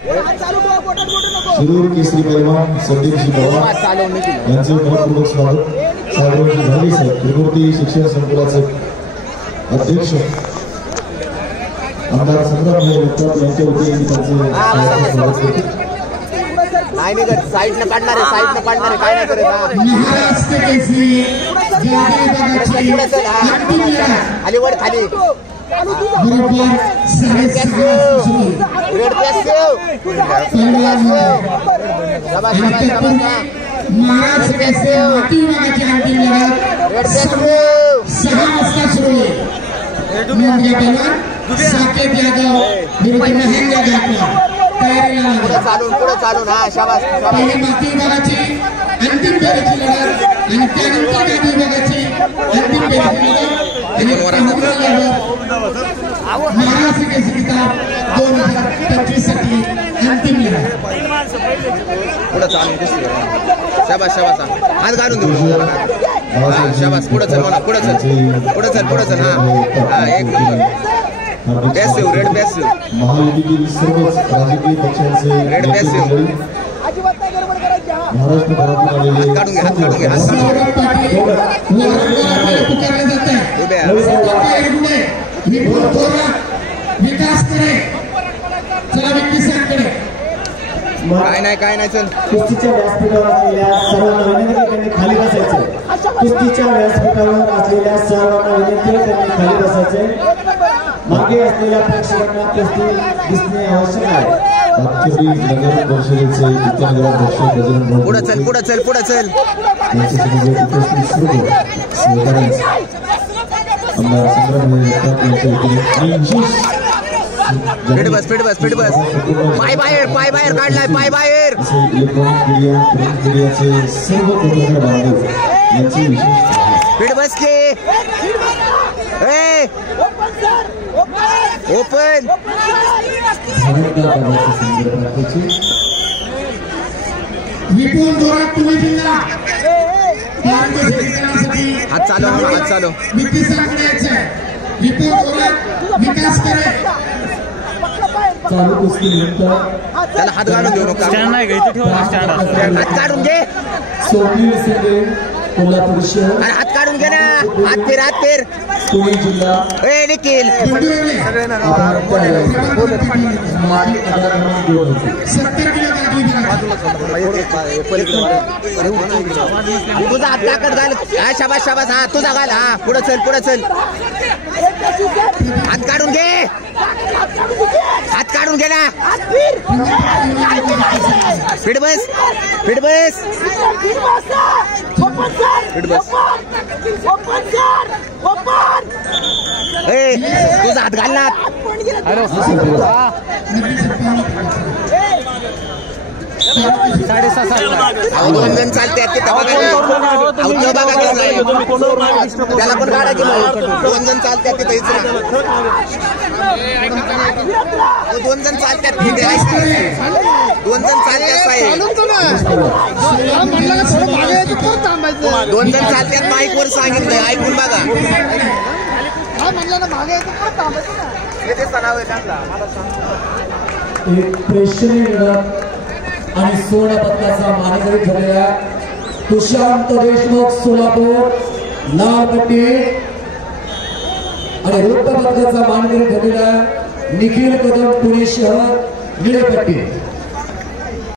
शिरूर केसरी पैलवान संदीपजी पवार यांचे मनपूर्वक स्वागत। साहेबांची झाली साहेब त्रिमूर्ती शिक्षण संकुलाचे अध्यक्ष आमदार संग्राम विक्रांत यांच्या वतीने त्यांचे स्वागत करते। नाही नाही साईडने काढणार आहे काय नाही करत खाली वर खाली पुढे चालून हा शाबास पहिले माती विभागाची अंतिम फेरीची लढत आणि त्यानंतर गादी विभागाची अंतिम फेरीची लढत महाराष्ट्र केसरी किताब 2025 साठी अंतिम लढत पुढे चालून शाबास हात घालून देऊ शाबास पुढे चल हा एक नंबर पॅसिव्ह रेड पॅसिव्ह महायुतीतील सर्वच राजकीय पक्षांचे रेड पॅसिव्ह महाराष्ट्र भरातून काढून घे विकास करे चला विकासाकडे काय नाही चल कुस्तीच्या व्यासपीठावर असलेल्या सर्वांना विनंती त्यांनी खाली बसायचे। कुस्तीच्या व्यासपीठावर असलेल्या सर्वांना विनंती त्यांनी खाली बसायचे। मागे असलेल्या प्रेक्षकांना कुस्ती दिसणे आवश्यक आहे। नगर परिषदेचे विद्यानगराध्यक्ष गजानन पुढे चल आमदार संग्राम विक्रांत यांच्या वतीने स्पीड बस पाय बाहेर काढलाय पाय बाहेर इलेक्ट्रॉनिक मीडियाचे सर्व पत्रकार बांधव यांची विशेष स्पीड बस के ओपन विपुल जोरात तुम्ही जिल्हा हात चालू विपुल जोरात विकास करे चालू कुस्तीनंतर त्याला हात घालून देऊ नका स्टँड नाही घ्यायचं ठेवा स्टँड हात काढून घे सोनी सिंगे कोल्हापूर शहर अरे हात काढून घे ना हात फिर पुणे जिल्हा ए निखिल तुझा हात ताकद घाल हा शाबास हा तुझा घाल हा पुढे चल हात काढून घे ना फिट बस तुझा हात घाल ना दोन जण चालते त्याला पण गाडा गेलो 2 जण चालतात तिथे दोन जण चालतात बाईक वर सांगितलंय ऐकून बघा एक प्रेक्षणीय लढत आणि सोळा पदकाचा मानकरी झालेला तुषांत देशमुख सोलापूर लाल पट्टी आणि रौप्य पदकाचा मानकरी झालेला निखिल कदम पुणे शहर निळे पट्टी।